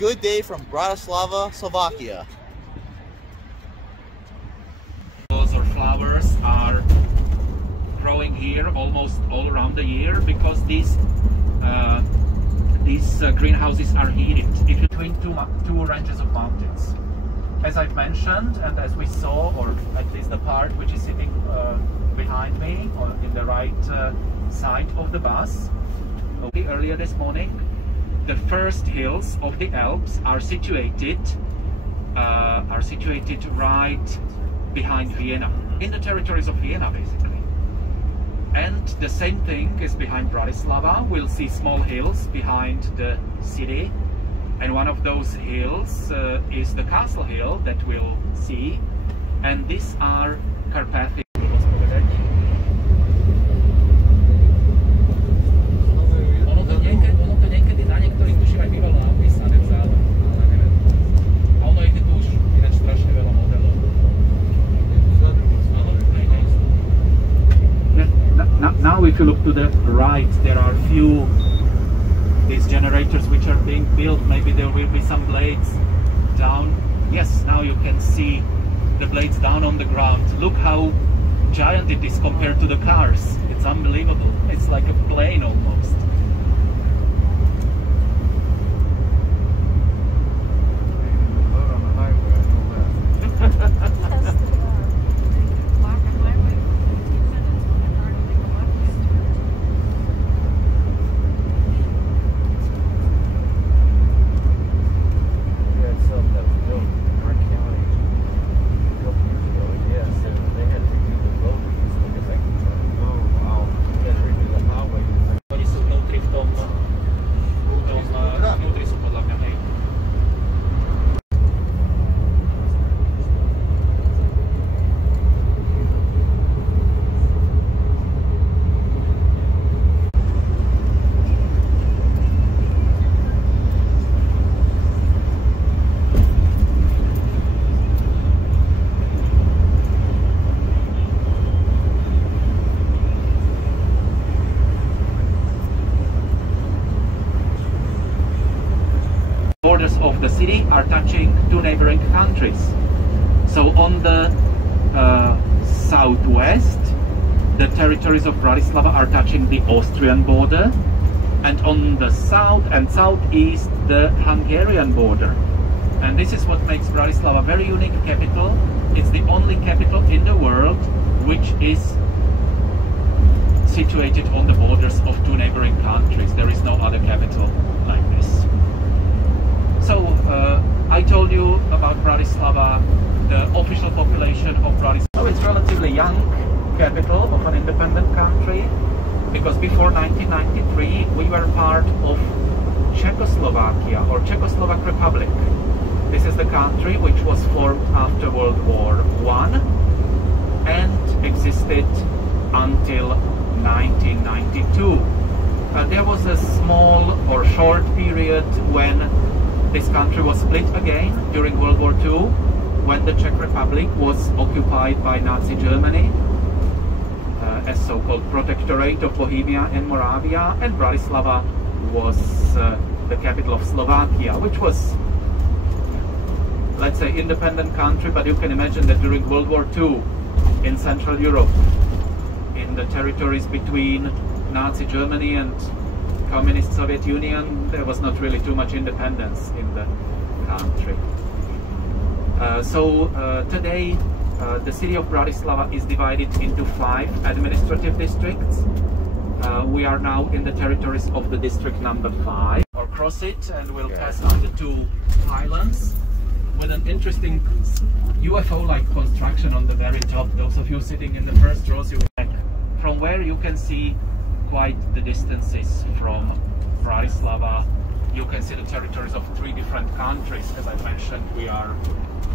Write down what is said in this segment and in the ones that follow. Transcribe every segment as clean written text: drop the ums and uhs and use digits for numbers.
good day from Bratislava, Slovakia. Or flowers are growing here almost all around the year because these greenhouses are heated between two ranges of mountains. As I've mentioned, and as we saw, or at least the part which is sitting behind me, or in the right side of the bus, earlier this morning, the first hills of the Alps are situated right behind Vienna, in the territories of Vienna, basically. And the same thing is behind Bratislava. We'll see small hills behind the city, and one of those hills is the Castle Hill that we'll see, and these are Carpathian. Now if you look to the right, there are few these generators which are being built. Maybe there will be some blades down. Yes, now you can see the blades down on the ground. Look how giant it is compared to the cars. It's unbelievable. It's like a plane almost. Of the city are touching two neighboring countries. So on the southwest, the territories of Bratislava are touching the Austrian border, and on the south and southeast, the Hungarian border. And this is what makes Bratislava a very unique capital. It's the only capital in the world which is situated on the borders of two neighboring countries. There is no other capital like this. So, I told you about Bratislava, the official population of Bratislava. It's relatively young capital of an independent country, because before 1993 we were part of Czechoslovakia, or Czechoslovak Republic. This is the country which was formed after World War I and existed until 1992. There was a small or short period when this country was split again during World War II, when the Czech Republic was occupied by Nazi Germany as so-called Protectorate of Bohemia and Moravia, and Bratislava was the capital of Slovakia, which was, let's say, independent country, but you can imagine that during World War II in Central Europe, in the territories between Nazi Germany and Communist Soviet Union, there was not really too much independence in the country. Today the city of Bratislava is divided into 5 administrative districts. We are now in the territories of the district number 5. Or cross it and we'll pass on the 2 islands with an interesting UFO-like construction on the very top. Those of you sitting in the first rows, from where you can see quite the distances from Bratislava. You can see the territories of 3 different countries. As I mentioned, we are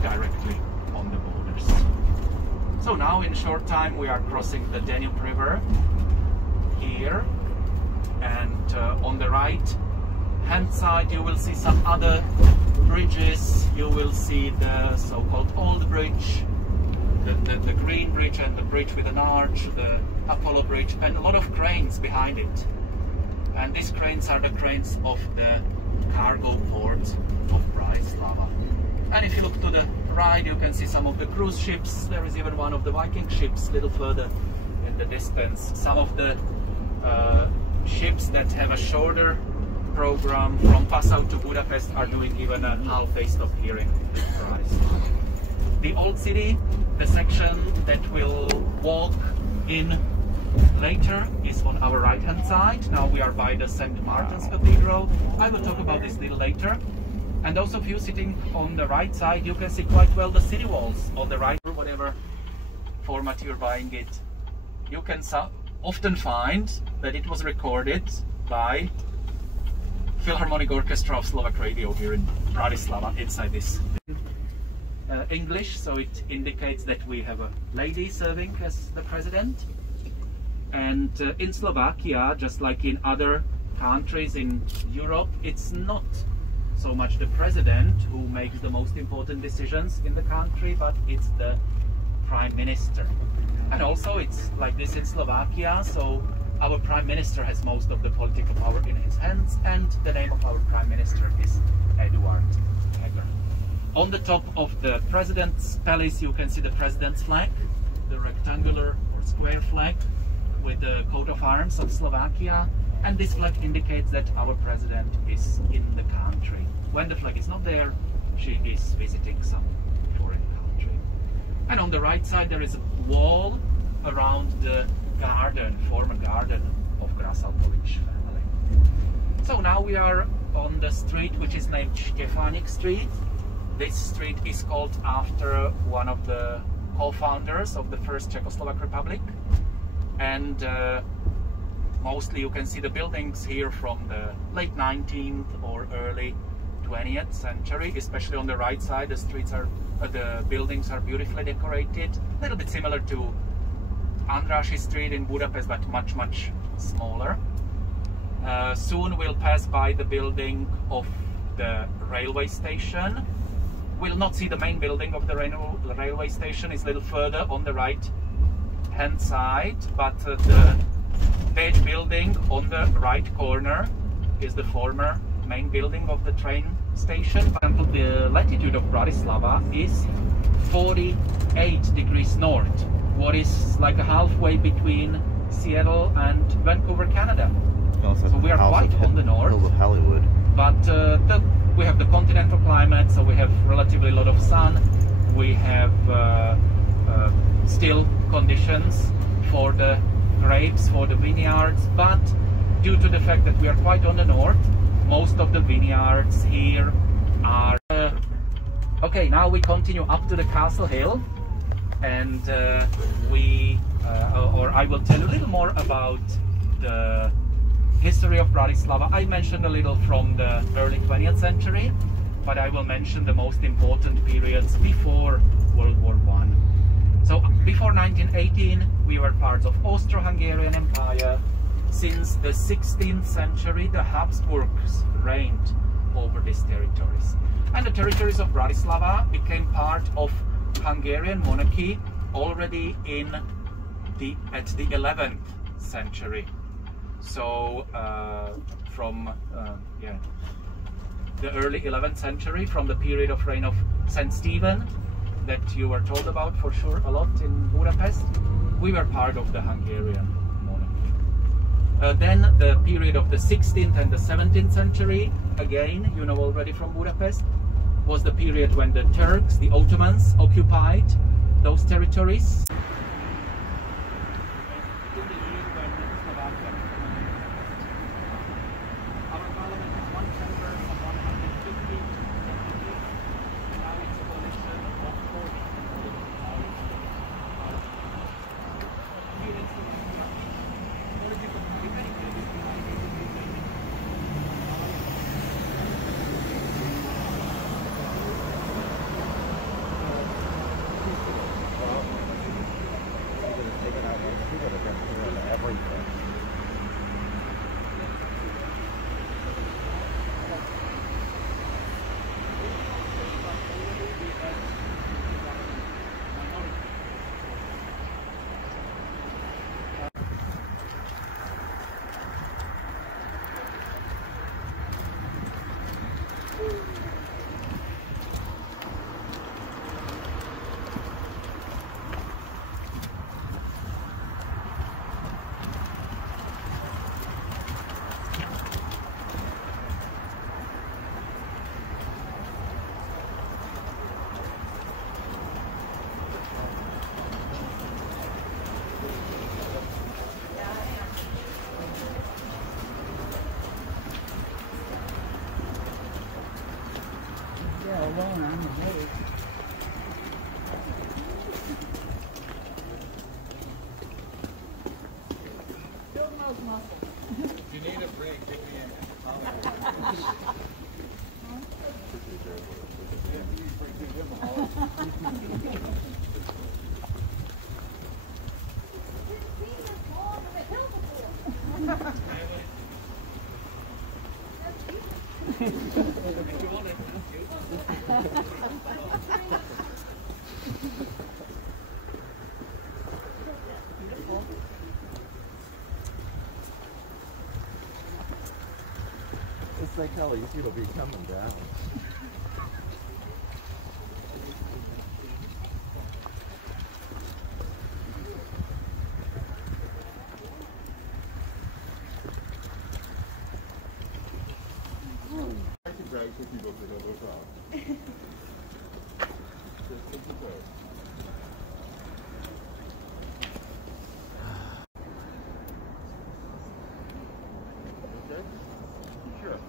directly on the borders. So now in a short time we are crossing the Danube River here, and on the right hand side you will see some other bridges. You will see the so-called Old Bridge, the Green Bridge, and the bridge with an arch, the Apollo Bridge, and a lot of cranes behind it. And these cranes are the cranes of the cargo port of side you can see some of the cruise ships. There is even one of the Viking ships a little further in the distance. Some of the ships that have a shorter program from Passau to Budapest are doing even a half-day stop here in Bratislava. The old city, the section that we'll walk in later, is on our right hand side. Now we are by the St. Martin's Cathedral. I will talk about this a little later. And also if you sitting on the right side, you can see quite well the city walls on the right, or whatever format you're buying it. You can often find that it was recorded by Philharmonic Orchestra of Slovak Radio here in Bratislava, inside this. English, so it indicates that we have a lady serving as the president. And in Slovakia, just like in other countries in Europe, it's not so much the president who makes the most important decisions in the country, but it's the prime minister. And also it's like this in Slovakia, so our prime minister has most of the political power in his hands, and the name of our prime minister is Eduard Heger. On the top of the president's palace you can see the president's flag, the rectangular or square flag with the coat of arms of Slovakia, and this flag indicates that our president is in the country. When the flag is not there, she is visiting some foreign country. And on the right side there is a wall around the garden, former garden of Grasalpovich family. So now we are on the street which is named Stefanik Street. This street is called after one of the co-founders of the first Czechoslovak Republic, and mostly you can see the buildings here from the late 19th or early 20th century, especially on the right side. The streets are, the buildings are beautifully decorated, a little bit similar to Andrássy Street in Budapest, but much smaller. Soon we'll pass by the building of the railway station. We'll not see the main building of the railway station, it's a little further on the right hand side, but the beige building on the right corner is the former main building of the train station. The latitude of Bratislava is 48 degrees north, what is like halfway between Seattle and Vancouver, Canada. So we are quite on the north. Hills of Hollywood. But we have the continental climate, so we have relatively a lot of sun. We have still conditions for the grapes, for the vineyards, but due to the fact that we are quite on the north, most of the vineyards here are... Okay, now we continue up to the Castle Hill, and I will tell you a little more about the history of Bratislava. I mentioned a little from the early 20th century, but I will mention the most important periods before World War I. So before 1918 we were part of Austro-Hungarian Empire. Since the 16th century the Habsburgs reigned over these territories. And the territories of Bratislava became part of Hungarian monarchy already at the 11th century. So from the early 11th century, from the period of reign of Saint Stephen that you were told about for sure a lot in Budapest, we were part of the Hungarian monarchy. Then the period of the 16th and the 17th century, again you know already from Budapest, was the period when the Turks, the Ottomans, occupied those territories. you need a break, give me It's like how easy it'll be coming down. I can drag some people for no problem. Just take the boat. Okay? Sure.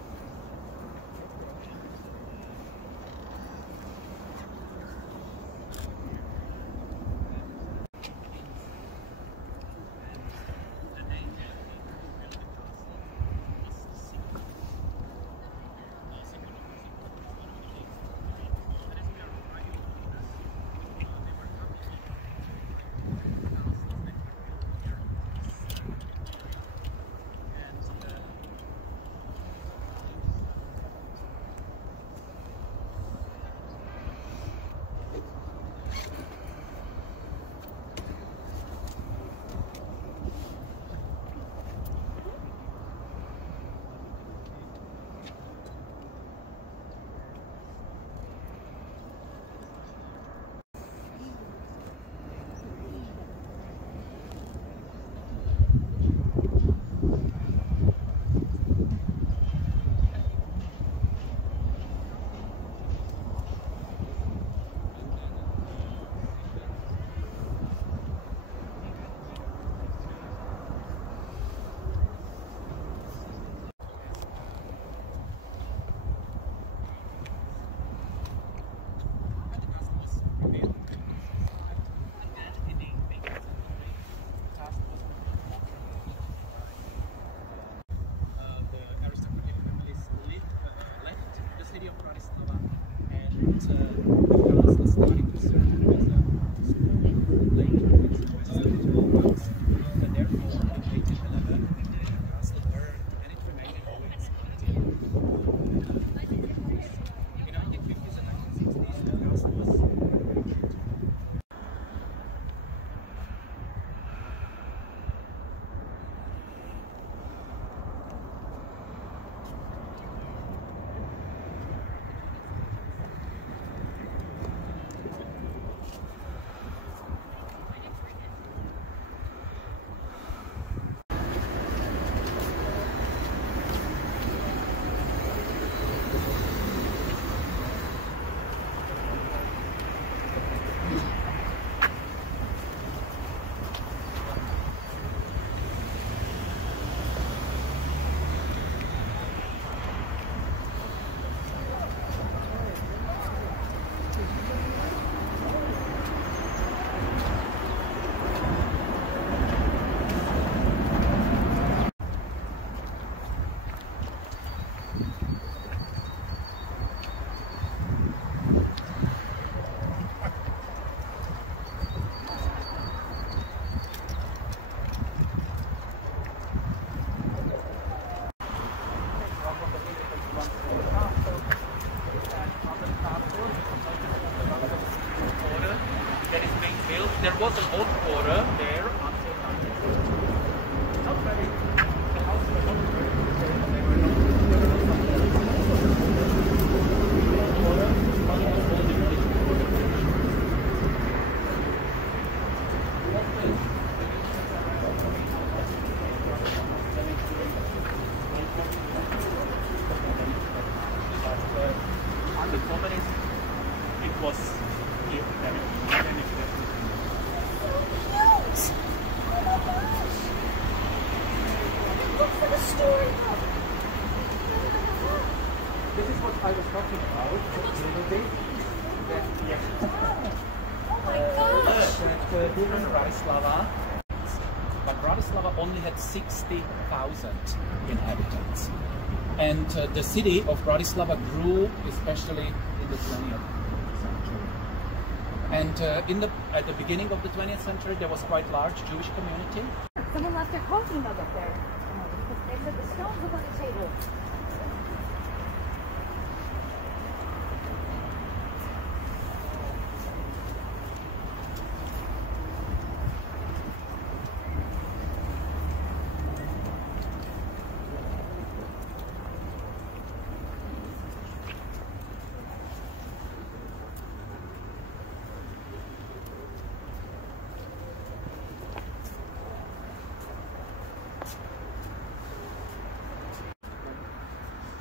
There was an old quarter there until 1960. Not very. The houses were not very good. They were not. Quarter, one of the old English quarters. Under communism, it was here very This is what I was talking about. During Bratislava, but Bratislava only had 60,000 inhabitants. And the city of Bratislava grew especially in the 20th century. And at the beginning of the 20th century, there was quite large Jewish community. Someone left their coffee mug up there. They said the stones look on the table.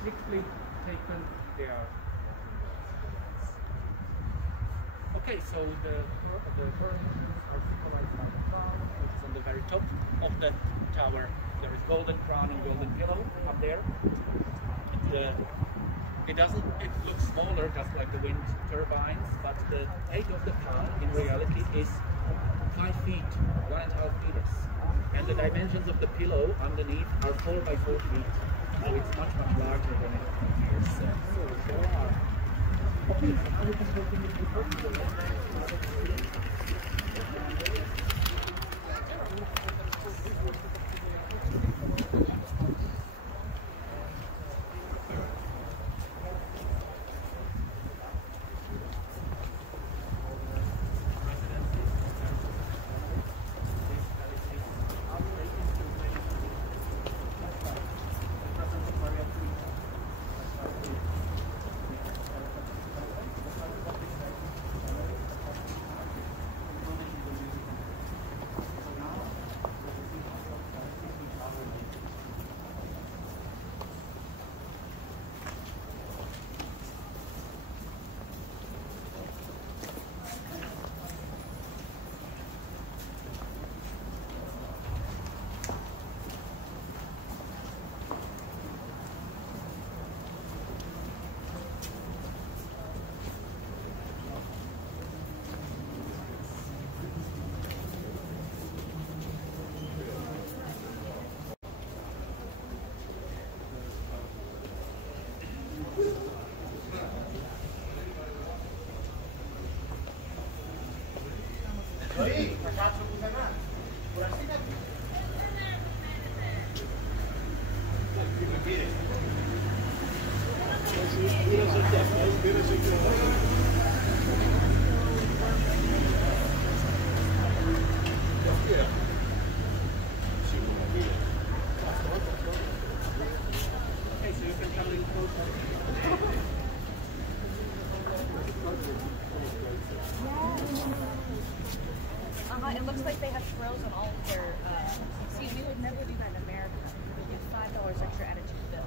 Strictly taken, they are. Okay, so the coronation are symbolized by the crown, which is on the very top of the tower. There is golden crown and golden pillow up there. It looks smaller, just like the wind turbines, but the height of the crown in reality is 5 feet, 1.5 meters. And the dimensions of the pillow underneath are 4 by 4 feet. So it's much, much larger than it appears. Okay, so now we can continue to the It looks like they have thrills on all of their. See, we would never do that in America. We get $5 extra added to the bill.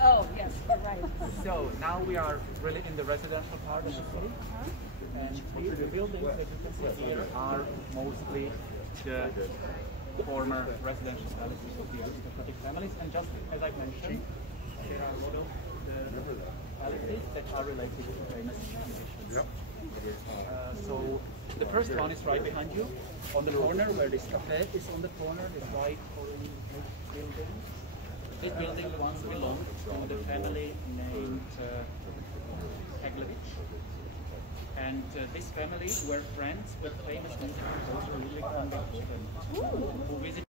Oh, yes, you're right. So now we are really in the residential part of the city. And the buildings that you can see here are mostly the former residential palaces of the aristocratic families. And just as I mentioned, there are a lot of the palaces that are related to famous musicians. Yep. So the first one is right behind you, on the corner where this cafe is on the corner, this white orange building. This building once belonged to the family named Heglevich. And this family were friends with famous music composer Ludwig van Beethoven, who visited.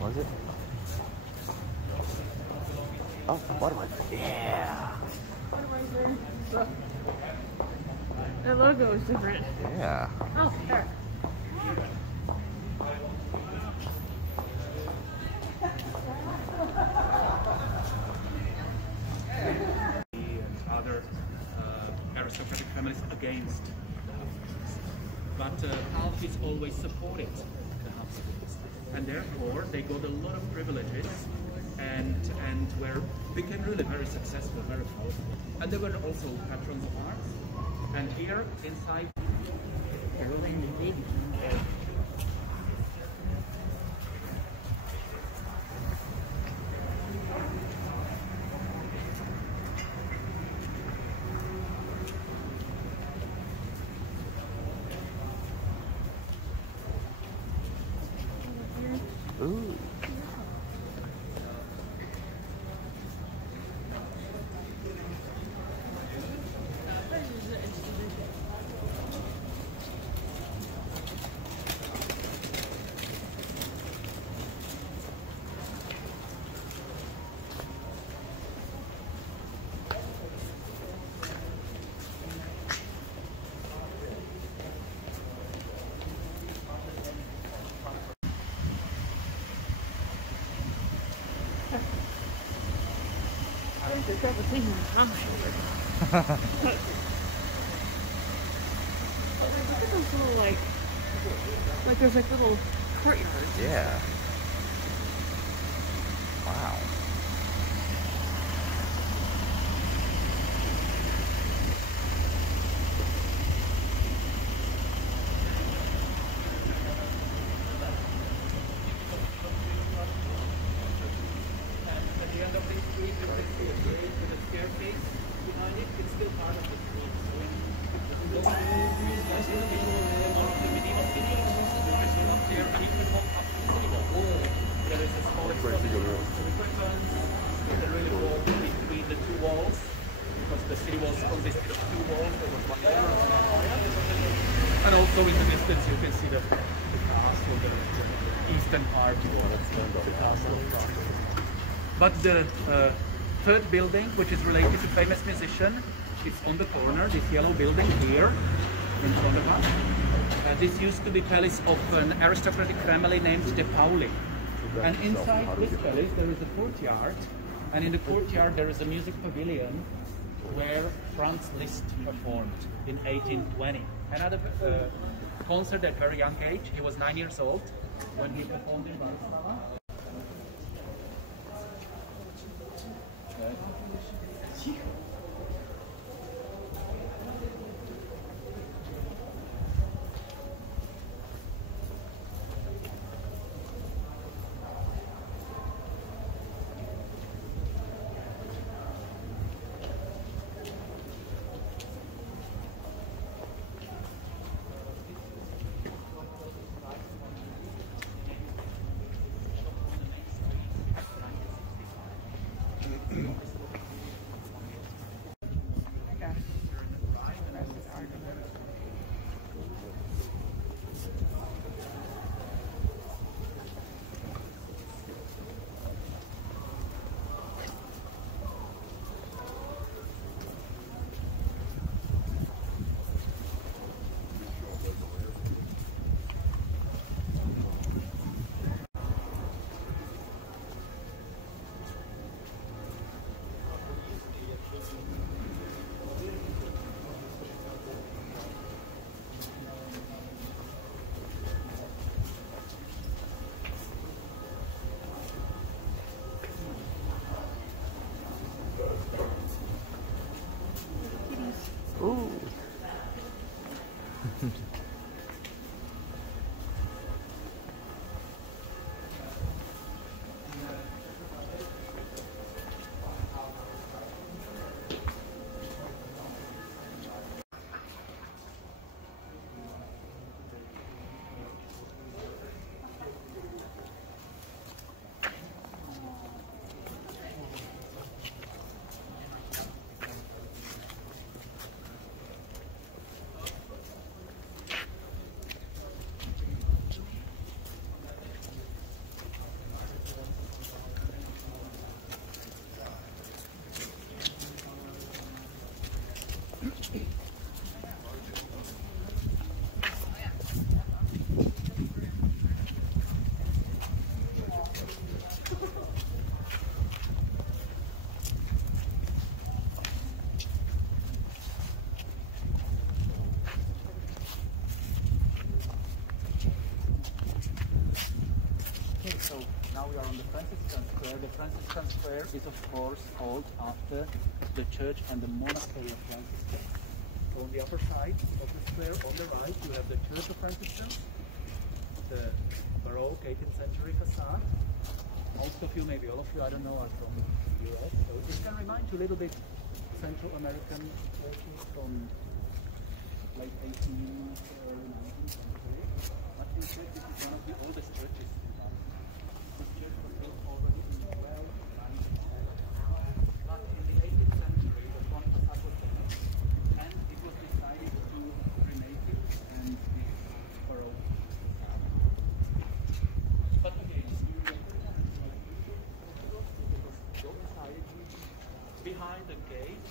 Was it? Oh, Budweiser. Yeah. The logo is different. Yeah. Oh, there. against the Habsburgs. But half is always supported the Habsburgs. And therefore they got a lot of privileges and became really very successful, very powerful. And they were also patrons of arts. And here inside Ooh. That was taking time. Look at those little like there's like little courtyards. Yeah. Wow. at the end of this street, you can see a gate with a staircase behind it. It's still part of the street. So one of the medieval cities, up there, and you can walk up to the city wall. There is a small exposure. There really wall between the two walls, because the city walls consisted of two walls. There was one there and one area. And also in the distance you can see the castle, the eastern part of the castle. But the third building, which is related to famous musician, is on the corner, this yellow building here in front of us. This used to be palace of an aristocratic family named De Pauli. And inside this palace there is a courtyard, and in the courtyard there is a music pavilion where Franz Liszt performed in 1820. Another concert at a very young age. He was 9 years old when he performed in Bratislava. Now we are on the Franciscan Square. The Franciscan Square is of course called after the church and the monastery of Franciscans. So on the upper side of the square, on the right, you have the Church of Franciscans, the Baroque 18th century facade. Most of you, maybe all of you, I don't know, are from the US. So it can remind you a little bit Central American churches from late 18th, early 19th century. But in fact, this is one of the oldest churches in Vatican. This church was built already in the 12th and 19th. But in the 18th century, the front facade was damaged, and it was decided to remake it and the Baroque facade. But again, behind the gate.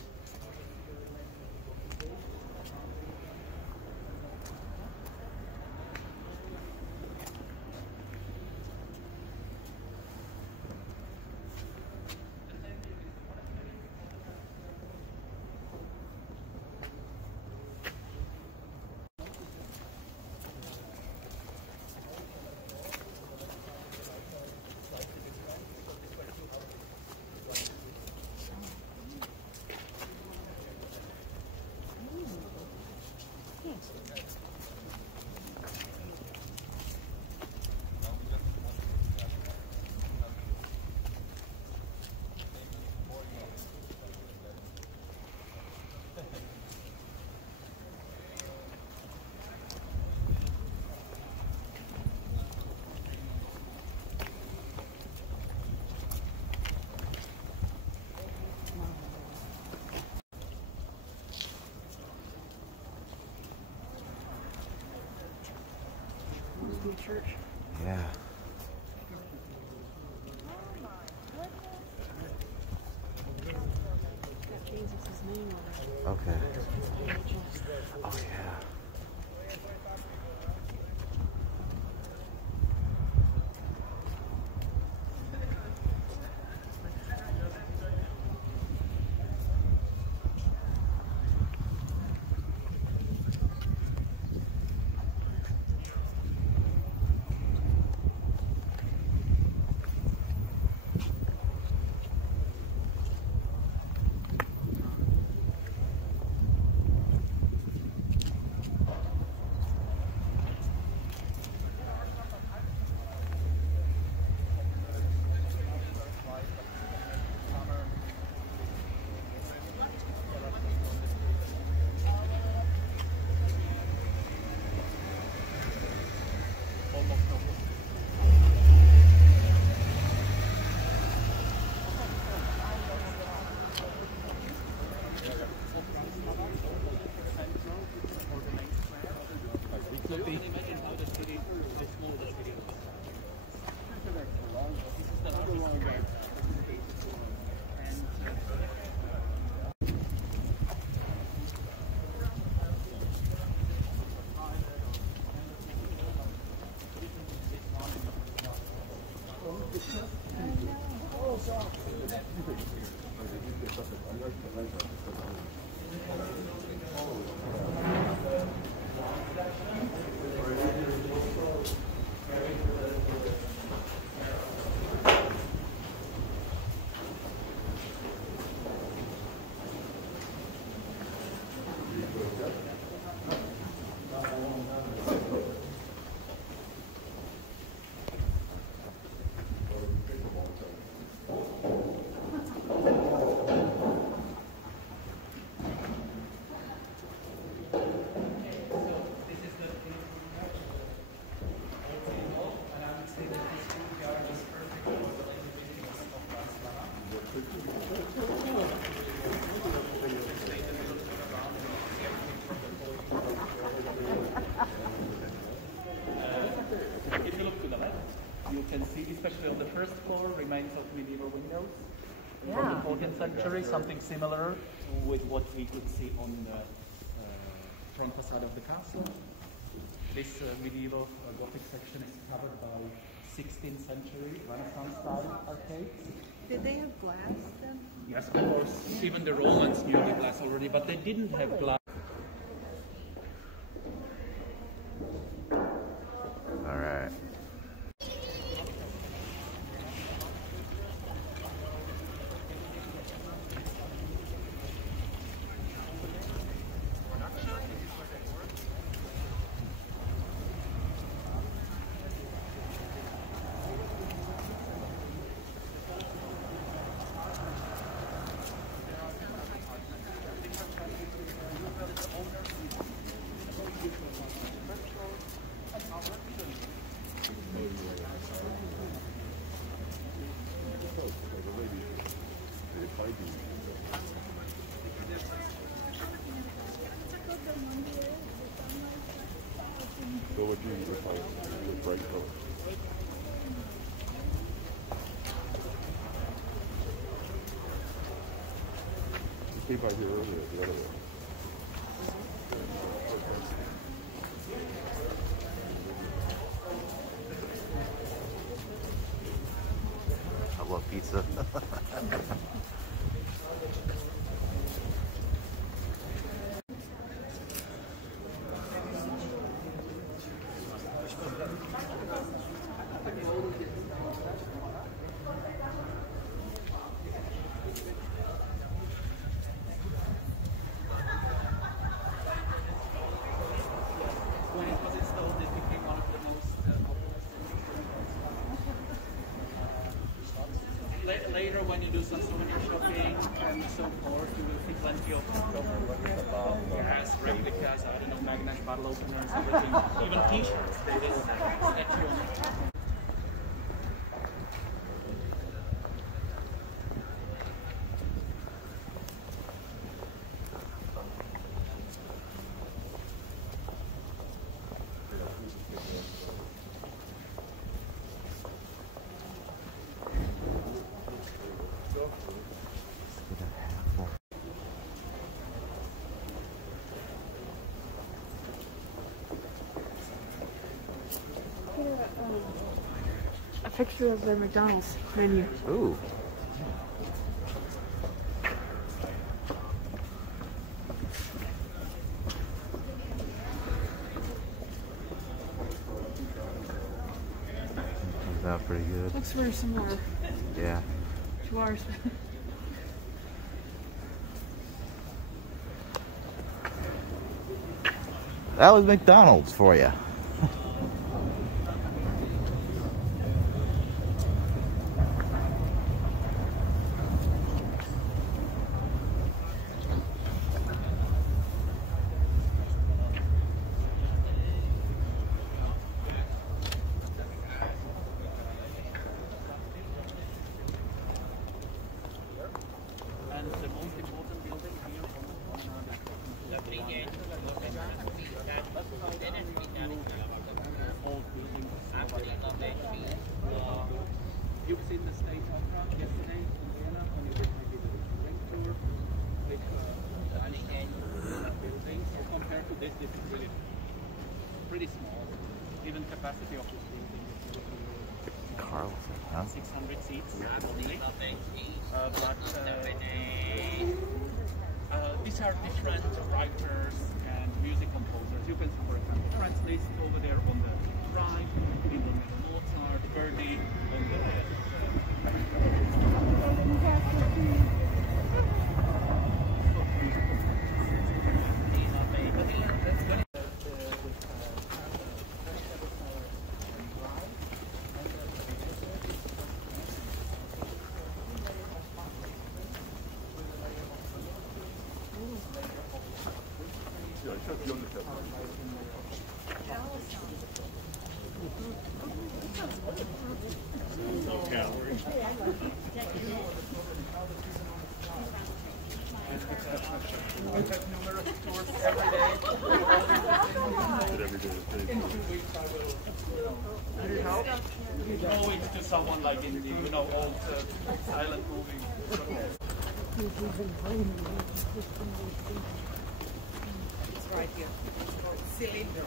Church. Yeah. Got Jesus' name on it. Okay. Oh yeah. Especially on the first floor, remains of medieval windows from the 14th century, something similar with what we could see on the front facade of the castle. This medieval Gothic section is covered by 16th century Renaissance style arcades. Did they have glass then? Yes, of course. Even the Romans knew the glass already, but they didn't have glass. All right. bright color. It came by here earlier, the other way. I love pizza. When it was installed, it became one of the most popular. Later, when you do some souvenir shopping and so forth, you will see plenty of yes, replicas, I don't know, magnet bottle openers, everything, even T-shirts. There is statue on it. A picture of their McDonald's menu. Ooh. Comes out pretty good. Looks very similar Yeah. to ours. That was McDonald's for you. And the most important building here old buildings. You've seen the State Opera yesterday in Vienna when you did maybe the ring tour with buildings. So compared to this is really pretty small. Even capacity of this building is Carl, huh? 600 seats. Only. These are different writers and music composers. You can see, for example, Franz Liszt over there on the right, in the middle Mozart, Verdi, on the left. Yeah, I showed you on the table. We have numerous tours every day. Every day is crazy. In 2 weeks I will, need help? Go into someone like in the, old silent movie. It's right here. It's called cylinder.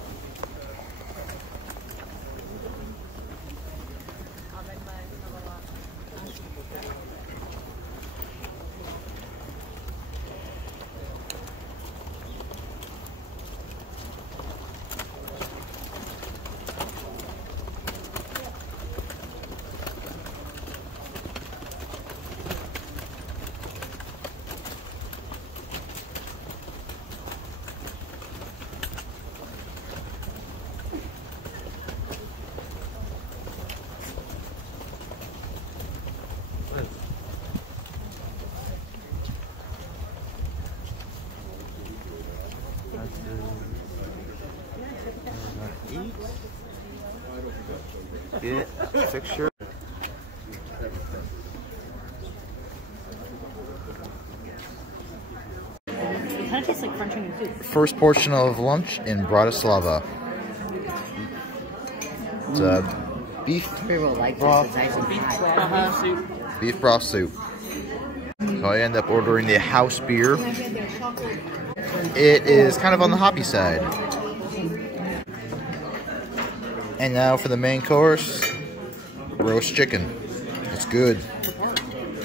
Get a picture. It kind of tastes like crunching in food. First portion of lunch in Bratislava. It's beef People like broth. this. It's nice and hot. Beef broth soup. So I end up ordering the house beer. It is kind of on the hoppy side. And now for the main course, roast chicken. It's good.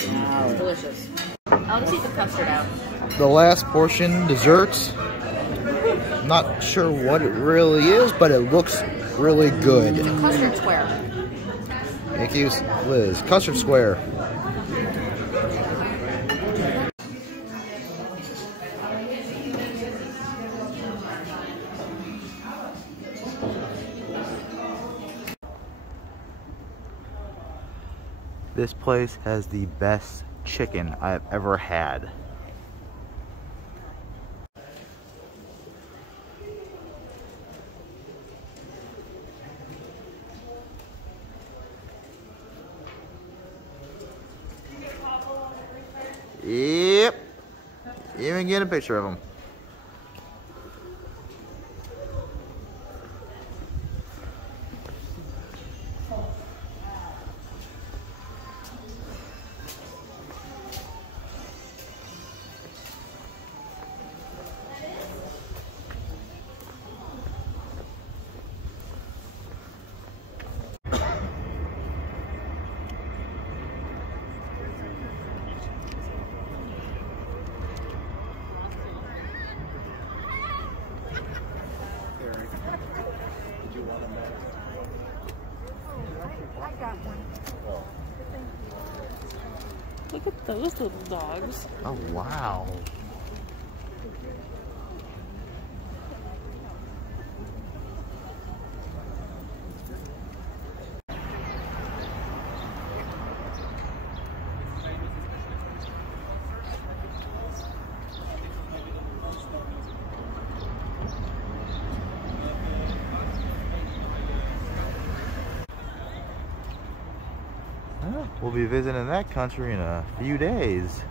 Wow, delicious. I'll just eat the custard out. The last portion, dessert. Not sure what it really is, but it looks really good. Custard square. Thank you, Liz. Custard square. This place has the best chicken I've ever had. Yep. Even get a picture of them. Look at those little dogs. Oh, wow. We'll be visiting that country in a few days.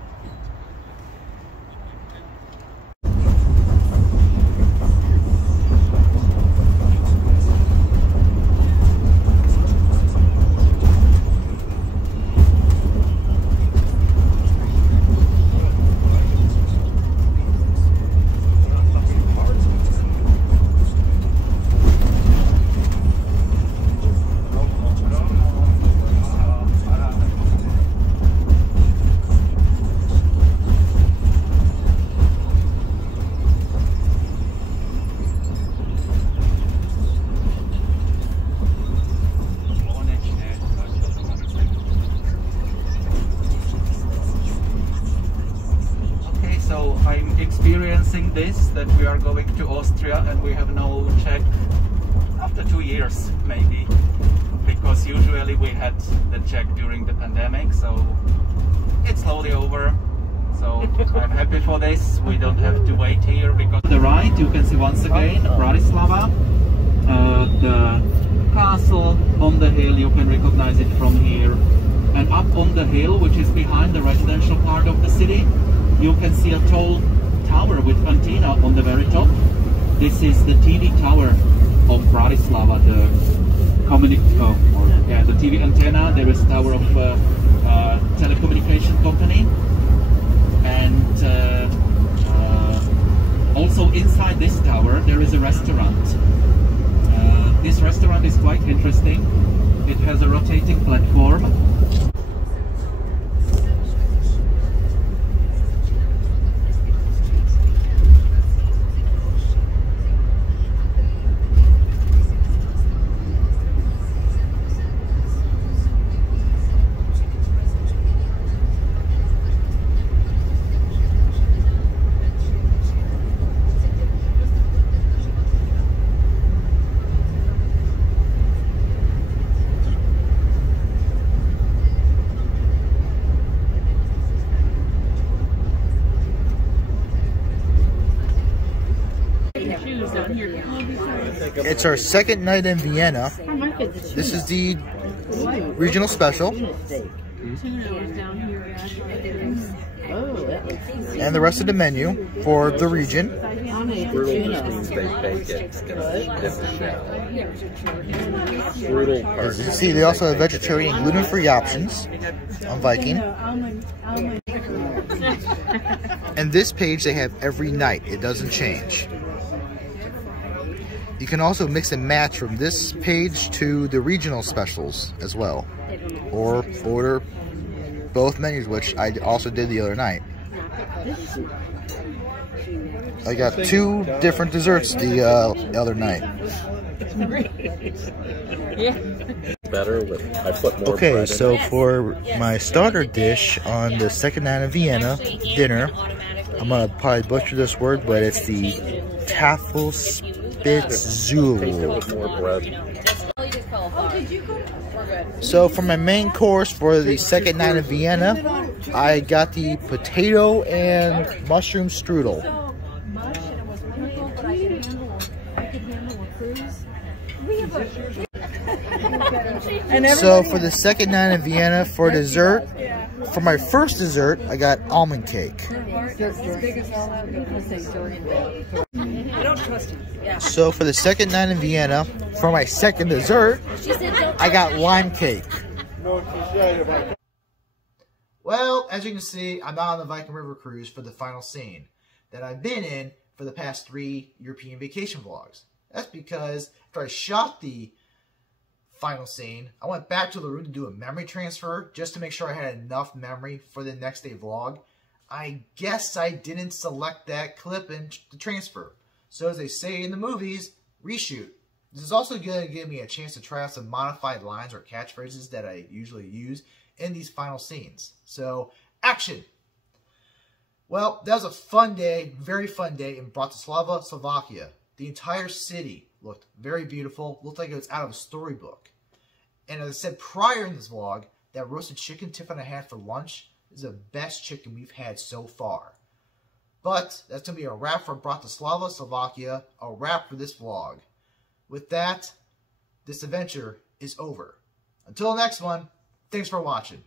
Experiencing this, that we are going to Austria and we have no check after 2 years maybe, because usually we had the check during the pandemic, so it's slowly over. So I'm happy for this. We don't have to wait here, because to the right you can see once again Bratislava, the castle on the hill, you can recognize it from here, and up on the hill, which is behind the residential part of the city, you can see a tall tower with antenna on the very top. This is the TV tower of Bratislava, the the TV antenna. There is tower of telecommunication company, and also inside this tower there is a restaurant. This restaurant is quite interesting. It has a rotating platform. It's our second night in Vienna. This is the regional special. Tuna was down here actually. And the rest of the menu for the region. Brutal just means they bake it in a different shell. Brutal part. As you can see, they also have vegetarian and gluten-free options on Viking. And this page they have every night. It doesn't change. You can also mix and match from this page to the regional specials as well. Or order both menus, which I also did the other night. I got 2 different desserts the other night. Better with, I put more Okay, bread so in it. for my starter dish on the second night of Vienna dinner, I'm gonna probably butcher this word, but it's the Tafelspitzul. Taste it with more bread. So for my main course for the second night of Vienna, I got the potato and mushroom strudel. So for the second night of Vienna for dessert, for my first dessert, I got almond cake. So for the second night in Vienna, for my second dessert, I got lime cake. Well, as you can see, I'm not on the Viking River cruise for the final scene that I've been in for the past 3 European vacation vlogs. That's because after I shot the final scene, I went back to the room to do a memory transfer just to make sure I had enough memory for the next day vlog. I guess I didn't select that clip in the transfer. So as they say in the movies, reshoot. This is also going to give me a chance to try out some modified lines or catchphrases that I usually use in these final scenes. So, action! Well, that was a fun day, very fun day in Bratislava, Slovakia. The entire city looked very beautiful, looked like it was out of a storybook. And as I said prior in this vlog, that roasted chicken Tiffany had for lunch is the best chicken we've had so far. But that's going to be a wrap for Bratislava, Slovakia, a wrap for this vlog. With that, this adventure is over. Until the next one, thanks for watching.